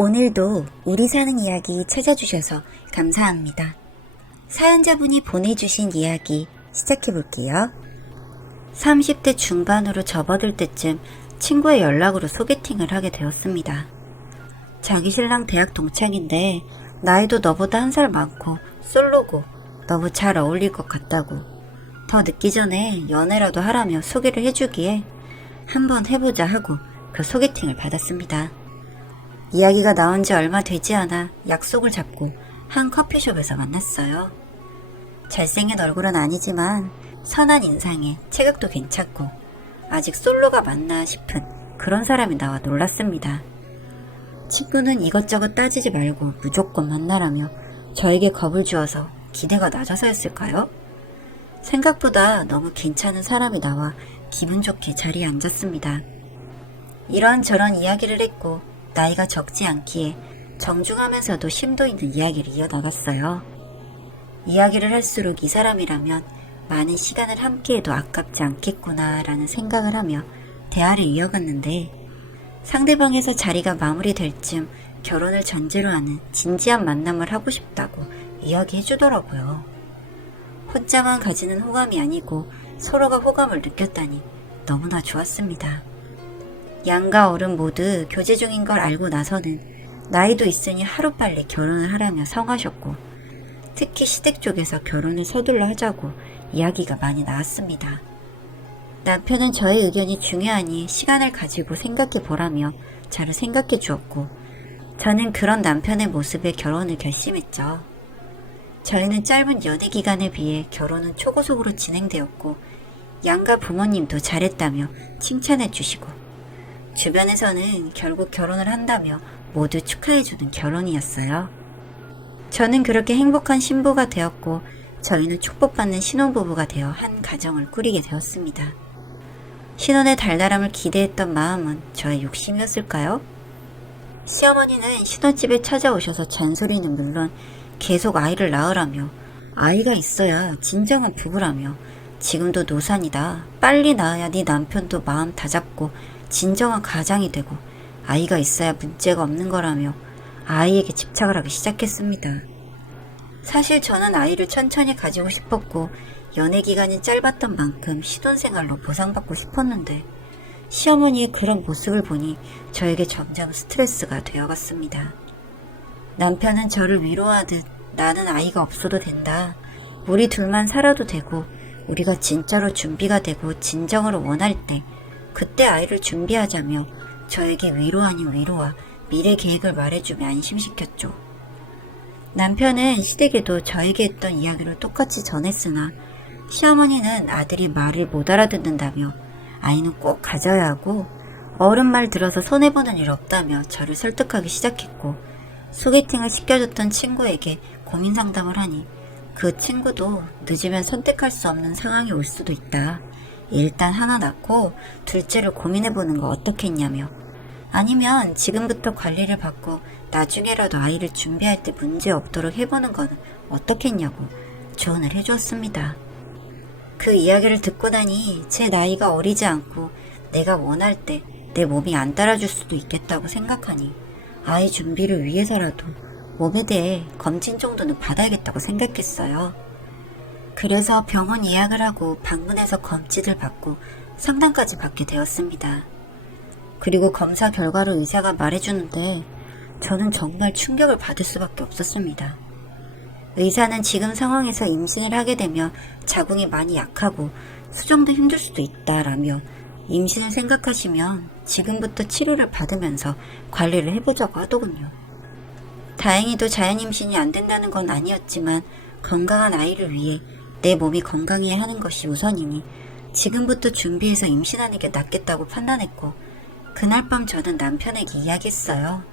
오늘도 우리 사는 이야기 찾아주셔서 감사합니다. 사연자분이 보내주신 이야기 시작해볼게요. 30대 중반으로 접어들 때쯤 친구의 연락으로 소개팅을 하게 되었습니다. 자기 신랑 대학 동창인데 나이도 너보다 한 살 많고 솔로고 너무 잘 어울릴 것 같다고, 더 늦기 전에 연애라도 하라며 소개를 해주기에 한번 해보자 하고 그 소개팅을 받았습니다. 이야기가 나온 지 얼마 되지 않아 약속을 잡고 한 커피숍에서 만났어요. 잘생긴 얼굴은 아니지만 선한 인상에 체격도 괜찮고 아직 솔로가 맞나 싶은 그런 사람이 나와 놀랐습니다. 친구는 이것저것 따지지 말고 무조건 만나라며 저에게 겁을 주어서 기대가 낮아서였을까요? 생각보다 너무 괜찮은 사람이 나와 기분 좋게 자리에 앉았습니다. 이런저런 이야기를 했고 나이가 적지 않기에 정중하면서도 심도 있는 이야기를 이어나갔어요. 이야기를 할수록 이 사람이라면 많은 시간을 함께해도 아깝지 않겠구나 라는 생각을 하며 대화를 이어갔는데, 상대방에서 자리가 마무리될 즈음 결혼을 전제로 하는 진지한 만남을 하고 싶다고 이야기해주더라고요. 혼자만 가지는 호감이 아니고 서로가 호감을 느꼈다니 너무나 좋았습니다. 양가 어른 모두 교제 중인 걸 알고 나서는 나이도 있으니 하루빨리 결혼을 하라며 성하셨고, 특히 시댁 쪽에서 결혼을 서둘러 하자고 이야기가 많이 나왔습니다. 남편은 저의 의견이 중요하니 시간을 가지고 생각해 보라며 저를 생각해 주었고, 저는 그런 남편의 모습에 결혼을 결심했죠. 저희는 짧은 연애 기간에 비해 결혼은 초고속으로 진행되었고, 양가 부모님도 잘했다며 칭찬해 주시고, 주변에서는 결국 결혼을 한다며 모두 축하해주는 결혼이었어요. 저는 그렇게 행복한 신부가 되었고, 저희는 축복받는 신혼부부가 되어 한 가정을 꾸리게 되었습니다. 신혼의 달달함을 기대했던 마음은 저의 욕심이었을까요? 시어머니는 신혼집에 찾아오셔서 잔소리는 물론 계속 아이를 낳으라며, 아이가 있어야 진정한 부부라며, 지금도 노산이다, 빨리 낳아야 네 남편도 마음 다잡고 진정한 가장이 되고 아이가 있어야 문제가 없는 거라며 아이에게 집착을 하기 시작했습니다. 사실 저는 아이를 천천히 가지고 싶었고 연애 기간이 짧았던 만큼 신혼생활로 보상받고 싶었는데, 시어머니의 그런 모습을 보니 저에게 점점 스트레스가 되어갔습니다. 남편은 저를 위로하듯 나는 아이가 없어도 된다, 우리 둘만 살아도 되고 우리가 진짜로 준비가 되고 진정으로 원할 때 그때 아이를 준비하자며 저에게 위로 아닌 위로와 미래 계획을 말해주며 안심시켰죠. 남편은 시댁에도 저에게 했던 이야기를 똑같이 전했으나 시어머니는 아들이 말을 못 알아듣는다며 아이는 꼭 가져야 하고 어른 말 들어서 손해보는 일 없다며 저를 설득하기 시작했고, 소개팅을 시켜줬던 친구에게 고민 상담을 하니 그 친구도 늦으면 선택할 수 없는 상황이 올 수도 있다, 일단 하나 낳고 둘째를 고민해보는 거 어떻겠냐며, 아니면 지금부터 관리를 받고 나중에라도 아이를 준비할 때 문제 없도록 해보는 건 어떻겠냐고 조언을 해주었습니다. 그 이야기를 듣고 나니 제 나이가 어리지 않고 내가 원할 때 내 몸이 안 따라줄 수도 있겠다고 생각하니 아이 준비를 위해서라도 몸에 대해 검진 정도는 받아야겠다고 생각했어요. 그래서 병원 예약을 하고 방문해서 검진을 받고 상담까지 받게 되었습니다. 그리고 검사 결과를 의사가 말해주는데 저는 정말 충격을 받을 수밖에 없었습니다. 의사는 지금 상황에서 임신을 하게 되면 자궁이 많이 약하고 수정도 힘들 수도 있다라며, 임신을 생각하시면 지금부터 치료를 받으면서 관리를 해보자고 하더군요. 다행히도 자연 임신이 안 된다는 건 아니었지만 건강한 아이를 위해 내 몸이 건강해야 하는 것이 우선이니 지금부터 준비해서 임신하는 게 낫겠다고 판단했고, 그날 밤 저는 남편에게 이야기했어요.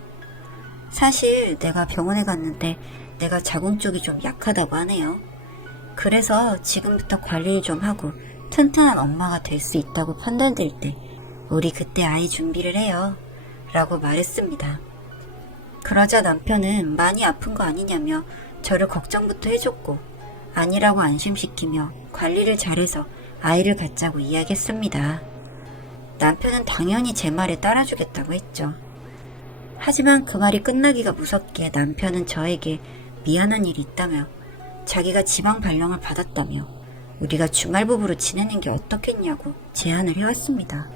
사실 내가 병원에 갔는데 내가 자궁 쪽이 좀 약하다고 하네요. 그래서 지금부터 관리를 좀 하고 튼튼한 엄마가 될 수 있다고 판단될 때 우리 그때 아이 준비를 해요 라고 말했습니다. 그러자 남편은 많이 아픈 거 아니냐며 저를 걱정부터 해줬고, 아니라고 안심시키며 관리를 잘해서 아이를 갖자고 이야기했습니다. 남편은 당연히 제 말에 따라주겠다고 했죠. 하지만 그 말이 끝나기가 무섭게 남편은 저에게 미안한 일이 있다며 자기가 지방 발령을 받았다며 우리가 주말 부부로 지내는 게 어떻겠냐고 제안을 해왔습니다.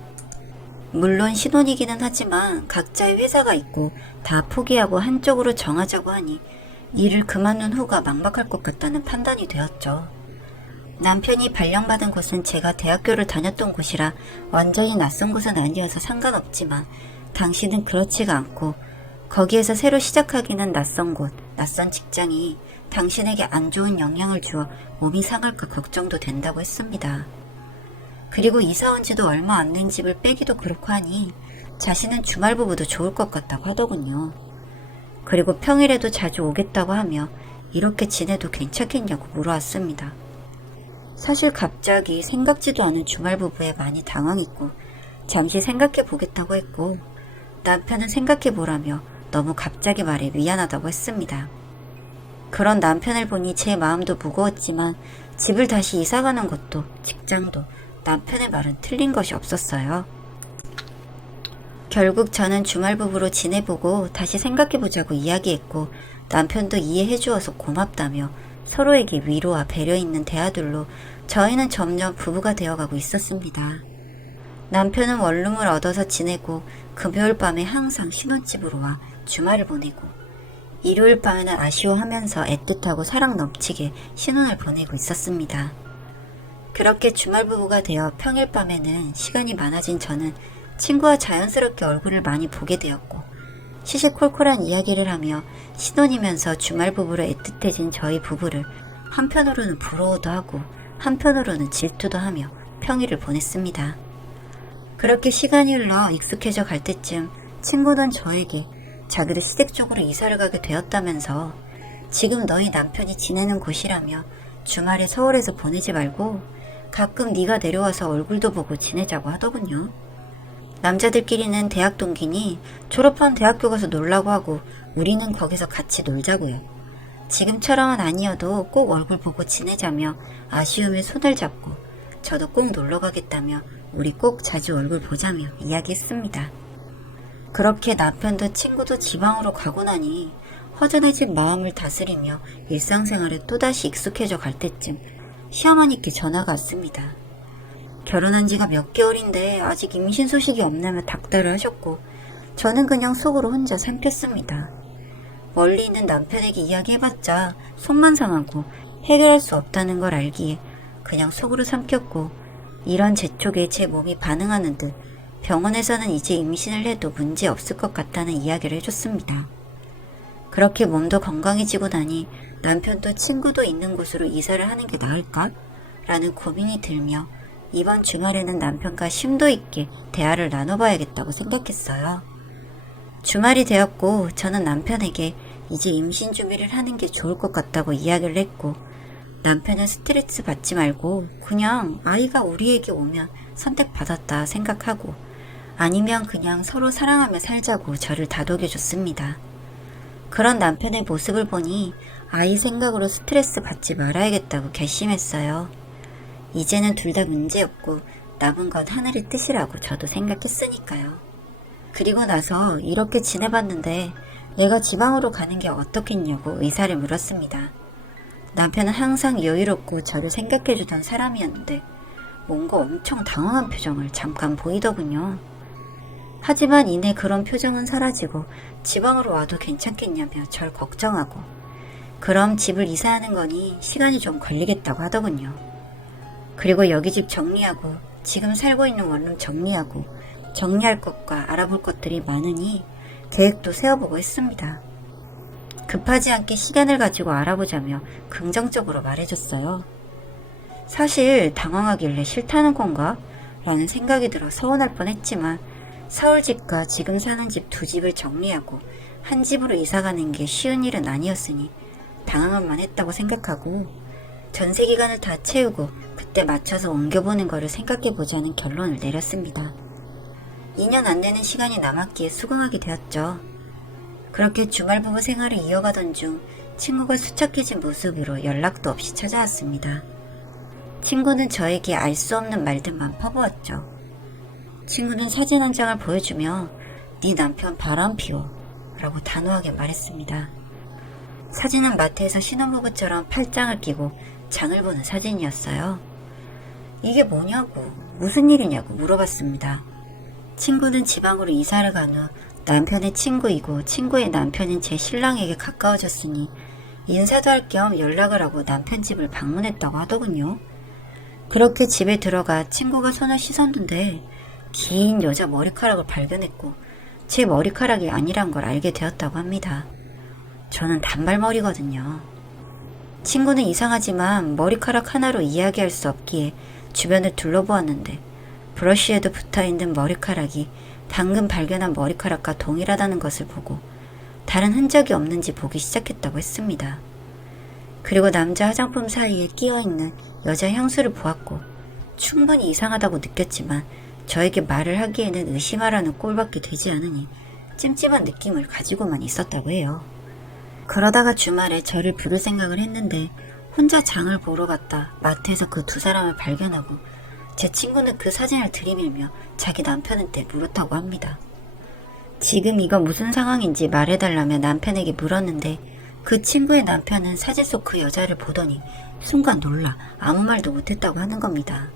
물론 신혼이기는 하지만 각자의 회사가 있고 다 포기하고 한쪽으로 정하자고 하니 일을 그만둔 후가 막막할 것 같다는 판단이 되었죠. 남편이 발령받은 곳은 제가 대학교를 다녔던 곳이라 완전히 낯선 곳은 아니어서 상관없지만 당신은 그렇지가 않고 거기에서 새로 시작하기는 낯선 곳, 낯선 직장이 당신에게 안 좋은 영향을 주어 몸이 상할까 걱정도 된다고 했습니다. 그리고 이사 온 지도 얼마 안 된 집을 빼기도 그렇고 하니 자신은 주말 부부도 좋을 것 같다고 하더군요. 그리고 평일에도 자주 오겠다고 하며 이렇게 지내도 괜찮겠냐고 물어왔습니다. 사실 갑자기 생각지도 않은 주말 부부에 많이 당황했고 잠시 생각해 보겠다고 했고 남편은 생각해 보라며 너무 갑자기 말해 미안하다고 했습니다. 그런 남편을 보니 제 마음도 무거웠지만 집을 다시 이사가는 것도 직장도 남편의 말은 틀린 것이 없었어요. 결국 저는 주말 부부로 지내보고 다시 생각해보자고 이야기했고 남편도 이해해주어서 고맙다며 서로에게 위로와 배려 있는 대화들로 저희는 점점 부부가 되어가고 있었습니다. 남편은 원룸을 얻어서 지내고 금요일 밤에 항상 신혼집으로 와 주말을 보내고 일요일 밤에는 아쉬워하면서 애틋하고 사랑 넘치게 신혼을 보내고 있었습니다. 그렇게 주말 부부가 되어 평일 밤에는 시간이 많아진 저는 친구와 자연스럽게 얼굴을 많이 보게 되었고 시시콜콜한 이야기를 하며 신혼이면서 주말 부부로 애틋해진 저희 부부를 한편으로는 부러워도 하고 한편으로는 질투도 하며 평일을 보냈습니다. 그렇게 시간이 흘러 익숙해져 갈 때쯤 친구는 저에게 자기도 시댁 쪽으로 이사를 가게 되었다면서 지금 너희 남편이 지내는 곳이라며 주말에 서울에서 보내지 말고 가끔 네가 내려와서 얼굴도 보고 지내자고 하더군요. 남자들끼리는 대학 동기니 졸업한 대학교 가서 놀라고 하고 우리는 거기서 같이 놀자고요. 지금처럼은 아니어도 꼭 얼굴 보고 지내자며 아쉬움에 손을 잡고 저도 꼭 놀러 가겠다며 우리 꼭 자주 얼굴 보자며 이야기했습니다. 그렇게 남편도 친구도 지방으로 가고 나니 허전해진 마음을 다스리며 일상생활에 또다시 익숙해져 갈 때쯤 시어머니께 전화가 왔습니다. 결혼한 지가 몇 개월인데 아직 임신 소식이 없냐며 닥달을 하셨고 저는 그냥 속으로 혼자 삼켰습니다. 멀리 있는 남편에게 이야기해봤자 속만 상하고 해결할 수 없다는 걸 알기에 그냥 속으로 삼켰고 이런 재촉에 제 몸이 반응하는 듯 병원에서는 이제 임신을 해도 문제 없을 것 같다는 이야기를 해줬습니다. 그렇게 몸도 건강해지고 나니 남편도 친구도 있는 곳으로 이사를 하는 게 나을까? 라는 고민이 들며 이번 주말에는 남편과 심도 있게 대화를 나눠봐야겠다고 생각했어요. 주말이 되었고 저는 남편에게 이제 임신 준비를 하는 게 좋을 것 같다고 이야기를 했고 남편은 스트레스 받지 말고 그냥 아이가 우리에게 오면 선택받았다 생각하고 아니면 그냥 서로 사랑하며 살자고 저를 다독여줬습니다. 그런 남편의 모습을 보니 아이 생각으로 스트레스 받지 말아야겠다고 결심했어요. 이제는 둘 다 문제없고 남은 건 하늘의 뜻이라고 저도 생각했으니까요. 그리고 나서 이렇게 지내봤는데 내가 지방으로 가는 게 어떻겠냐고 의사를 물었습니다. 남편은 항상 여유롭고 저를 생각해주던 사람이었는데 뭔가 엄청 당황한 표정을 잠깐 보이더군요. 하지만 이내 그런 표정은 사라지고 지방으로 와도 괜찮겠냐며 절 걱정하고 그럼 집을 이사하는 거니 시간이 좀 걸리겠다고 하더군요. 그리고 여기 집 정리하고 지금 살고 있는 원룸 정리하고 정리할 것과 알아볼 것들이 많으니 계획도 세워보고 했습니다. 급하지 않게 시간을 가지고 알아보자며 긍정적으로 말해줬어요. 사실 당황하길래 싫다는 건가? 라는 생각이 들어 서운할 뻔했지만 서울집과 지금 사는 집 두 집을 정리하고 한 집으로 이사가는 게 쉬운 일은 아니었으니 당황만 했다고 생각하고 전세기간을 다 채우고 그때 맞춰서 옮겨보는 거를 생각해보자는 결론을 내렸습니다. 2년 안 되는 시간이 남았기에 수긍하게 되었죠. 그렇게 주말 부부 생활을 이어가던 중 친구가 수척해진 모습으로 연락도 없이 찾아왔습니다. 친구는 저에게 알 수 없는 말들만 퍼부었죠. 친구는 사진 한 장을 보여주며 네 남편 바람 피워 라고 단호하게 말했습니다. 사진은 마트에서 신혼부부처럼 팔짱을 끼고 장을 보는 사진이었어요. 이게 뭐냐고, 무슨 일이냐고 물어봤습니다. 친구는 지방으로 이사를 간 후 남편의 친구이고 친구의 남편인 제 신랑에게 가까워졌으니 인사도 할 겸 연락을 하고 남편 집을 방문했다고 하더군요. 그렇게 집에 들어가 친구가 손을 씻었는데 긴 여자 머리카락을 발견했고 제 머리카락이 아니란 걸 알게 되었다고 합니다. 저는 단발머리거든요. 친구는 이상하지만 머리카락 하나로 이야기할 수 없기에 주변을 둘러보았는데 브러쉬에도 붙어있는 머리카락이 방금 발견한 머리카락과 동일하다는 것을 보고 다른 흔적이 없는지 보기 시작했다고 했습니다. 그리고 남자 화장품 사이에 끼어있는 여자 향수를 보았고 충분히 이상하다고 느꼈지만 저에게 말을 하기에는 의심하라는 꼴밖에 되지 않으니 찜찜한 느낌을 가지고만 있었다고 해요. 그러다가 주말에 저를 부를 생각을 했는데 혼자 장을 보러 갔다 마트에서 그 두 사람을 발견하고 제 친구는 그 사진을 들이밀며 자기 남편한테 물었다고 합니다. 지금 이거 무슨 상황인지 말해달라며 남편에게 물었는데 그 친구의 남편은 사진 속 그 여자를 보더니 순간 놀라 아무 말도 못했다고 하는 겁니다.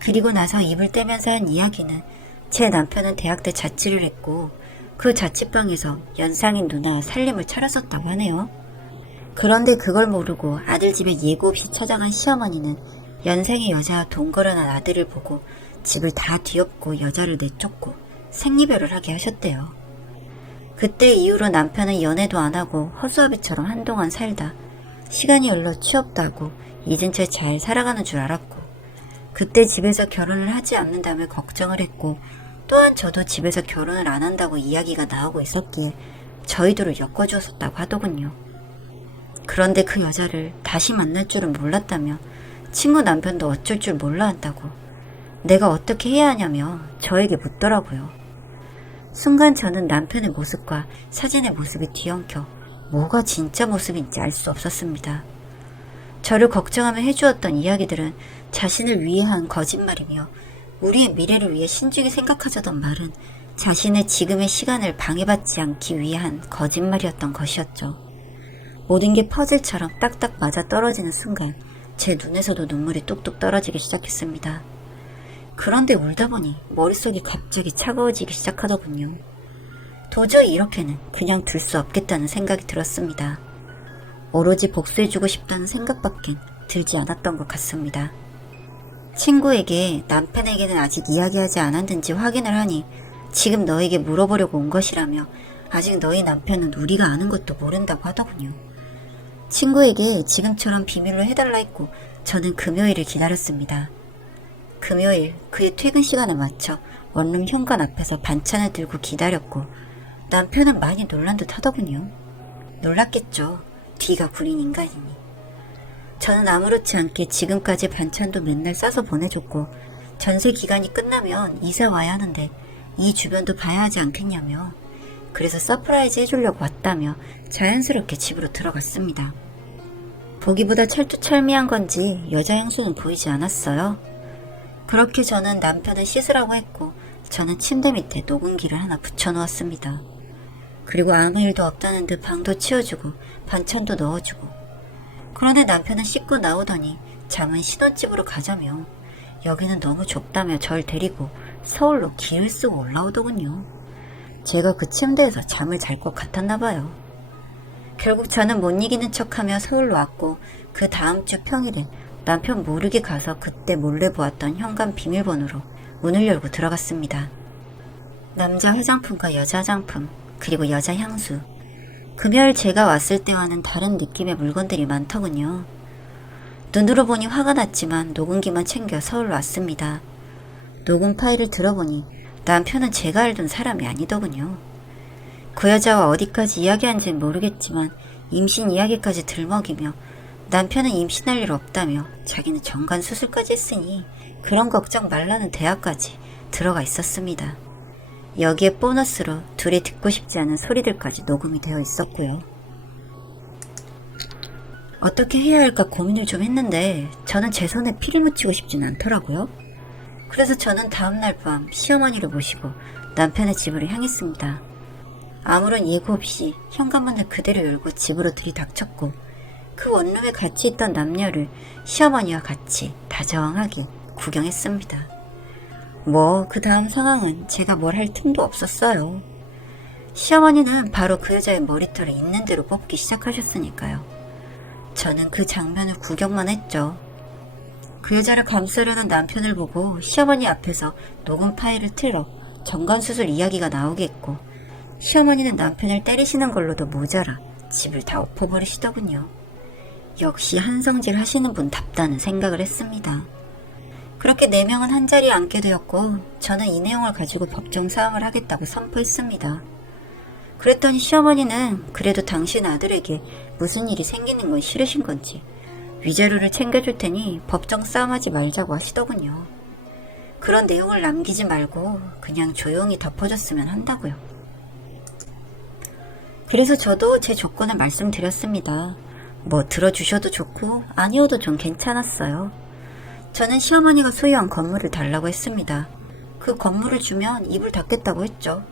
그리고 나서 입을 떼면서 한 이야기는 제 남편은 대학 때 자취를 했고 그 자취방에서 연상인 누나 살림을 차렸었다고 하네요. 그런데 그걸 모르고 아들 집에 예고 없이 찾아간 시어머니는 연생의 여자와 동거란한 아들을 보고 집을 다 뒤엎고 여자를 내쫓고 생리별을 하게 하셨대요. 그때 이후로 남편은 연애도 안 하고 허수아비처럼 한동안 살다 시간이 흘러 취업도 잊은 채 잘 살아가는 줄 알았고 그때 집에서 결혼을 하지 않는다며 걱정을 했고 또한 저도 집에서 결혼을 안 한다고 이야기가 나오고 있었기에 저희들을 엮어주었었다고 하더군요. 그런데 그 여자를 다시 만날 줄은 몰랐다며 친구 남편도 어쩔 줄 몰라 한다고 내가 어떻게 해야 하냐며 저에게 묻더라고요. 순간 저는 남편의 모습과 사진의 모습이 뒤엉켜 뭐가 진짜 모습인지 알 수 없었습니다. 저를 걱정하며 해주었던 이야기들은 자신을 위해 한 거짓말이며 우리의 미래를 위해 신중히 생각하자던 말은 자신의 지금의 시간을 방해받지 않기 위한 거짓말이었던 것이었죠. 모든 게 퍼즐처럼 딱딱 맞아 떨어지는 순간 제 눈에서도 눈물이 뚝뚝 떨어지기 시작했습니다. 그런데 울다 보니 머릿속이 갑자기 차가워지기 시작하더군요. 도저히 이렇게는 그냥 둘 수 없겠다는 생각이 들었습니다. 오로지 복수해주고 싶다는 생각밖엔 들지 않았던 것 같습니다. 친구에게 남편에게는 아직 이야기하지 않았는지 확인을 하니 지금 너에게 물어보려고 온 것이라며 아직 너희 남편은 우리가 아는 것도 모른다고 하더군요. 친구에게 지금처럼 비밀로 해달라 했고 저는 금요일을 기다렸습니다. 금요일 그의 퇴근 시간에 맞춰 원룸 현관 앞에서 반찬을 들고 기다렸고 남편은 많이 놀란 듯 하더군요. 놀랐겠죠. 뒤가 구린 인간이니. 저는 아무렇지 않게 지금까지 반찬도 맨날 싸서 보내줬고 전세 기간이 끝나면 이사 와야 하는데 이 주변도 봐야 하지 않겠냐며 그래서 서프라이즈 해주려고 왔다며 자연스럽게 집으로 들어갔습니다. 보기보다 철두철미한 건지 여자 향수는 보이지 않았어요. 그렇게 저는 남편을 씻으라고 했고 저는 침대 밑에 녹음기를 하나 붙여놓았습니다. 그리고 아무 일도 없다는 듯 방도 치워주고 반찬도 넣어주고 그런데 남편은 씻고 나오더니 잠은 신혼집으로 가자며 여기는 너무 좁다며 절 데리고 서울로 길을 쓰고 올라오더군요. 제가 그 침대에서 잠을 잘 것 같았나 봐요. 결국 저는 못 이기는 척하며 서울로 왔고 그 다음 주 평일엔 남편 모르게 가서 그때 몰래 보았던 현관 비밀번호로 문을 열고 들어갔습니다. 남자 화장품과 여자 화장품 그리고 여자 향수 금요일 제가 왔을 때와는 다른 느낌의 물건들이 많더군요. 눈으로 보니 화가 났지만 녹음기만 챙겨 서울로 왔습니다. 녹음 파일을 들어보니 남편은 제가 알던 사람이 아니더군요. 그 여자와 어디까지 이야기한지는 모르겠지만 임신 이야기까지 들먹이며 남편은 임신할 일 없다며 자기는 정관 수술까지 했으니 그런 걱정 말라는 대화까지 들어가 있었습니다. 여기에 보너스로 둘이 듣고 싶지 않은 소리들까지 녹음이 되어 있었고요. 어떻게 해야 할까 고민을 좀 했는데 저는 제 손에 피를 묻히고 싶진 않더라고요. 그래서 저는 다음날 밤 시어머니를 모시고 남편의 집으로 향했습니다. 아무런 예고 없이 현관문을 그대로 열고 집으로 들이닥쳤고 그 원룸에 같이 있던 남녀를 시어머니와 같이 다정하게 구경했습니다. 그 다음 상황은 제가 뭘 할 틈도 없었어요. 시어머니는 바로 그 여자의 머리털을 있는 대로 뽑기 시작하셨으니까요. 저는 그 장면을 구경만 했죠. 그 여자를 감싸려는 남편을 보고 시어머니 앞에서 녹음 파일을 틀어 정관수술 이야기가 나오게 했고 시어머니는 남편을 때리시는 걸로도 모자라 집을 다 엎어버리시더군요. 역시 한성질 하시는 분답다는 생각을 했습니다. 그렇게 4명은 한자리에 앉게 되었고 저는 이 내용을 가지고 법정 싸움을 하겠다고 선포했습니다. 그랬더니 시어머니는 그래도 당신 아들에게 무슨 일이 생기는 건 싫으신 건지 위자료를 챙겨줄 테니 법정 싸움하지 말자고 하시더군요. 그런 내용을 남기지 말고 그냥 조용히 덮어줬으면 한다고요. 그래서 저도 제 조건을 말씀드렸습니다. 들어주셔도 좋고 아니어도 좀 괜찮았어요. 저는 시어머니가 소유한 건물을 달라고 했습니다. 그 건물을 주면 입을 닫겠다고 했죠.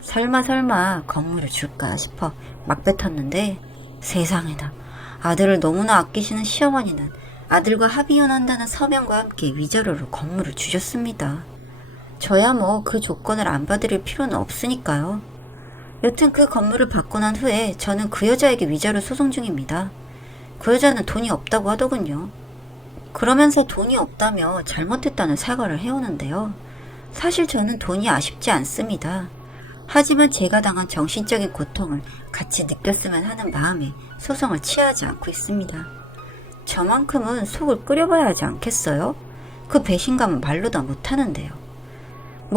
설마 건물을 줄까 싶어 막 뱉었는데 세상에나 아들을 너무나 아끼시는 시어머니는 아들과 합의혼한다는 서명과 함께 위자료로 건물을 주셨습니다. 저야 그 조건을 안 받을 필요는 없으니까요. 여튼 그 건물을 받고 난 후에 저는 그 여자에게 위자료 소송 중입니다. 그 여자는 돈이 없다고 하더군요. 그러면서 돈이 없다며 잘못했다는 사과를 해오는데요. 사실 저는 돈이 아쉽지 않습니다. 하지만 제가 당한 정신적인 고통을 같이 느꼈으면 하는 마음에 소송을 취하지 않고 있습니다. 저만큼은 속을 끓여봐야 하지 않겠어요? 그 배신감은 말로 다 못하는데요.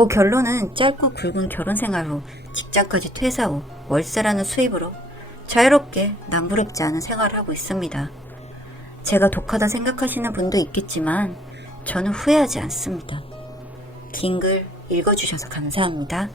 결론은 짧고 굵은 결혼생활 후 직장까지 퇴사 후 월세라는 수입으로 자유롭게 남부럽지 않은 생활을 하고 있습니다. 제가 독하다 생각하시는 분도 있겠지만 저는 후회하지 않습니다. 긴 글 읽어주셔서 감사합니다.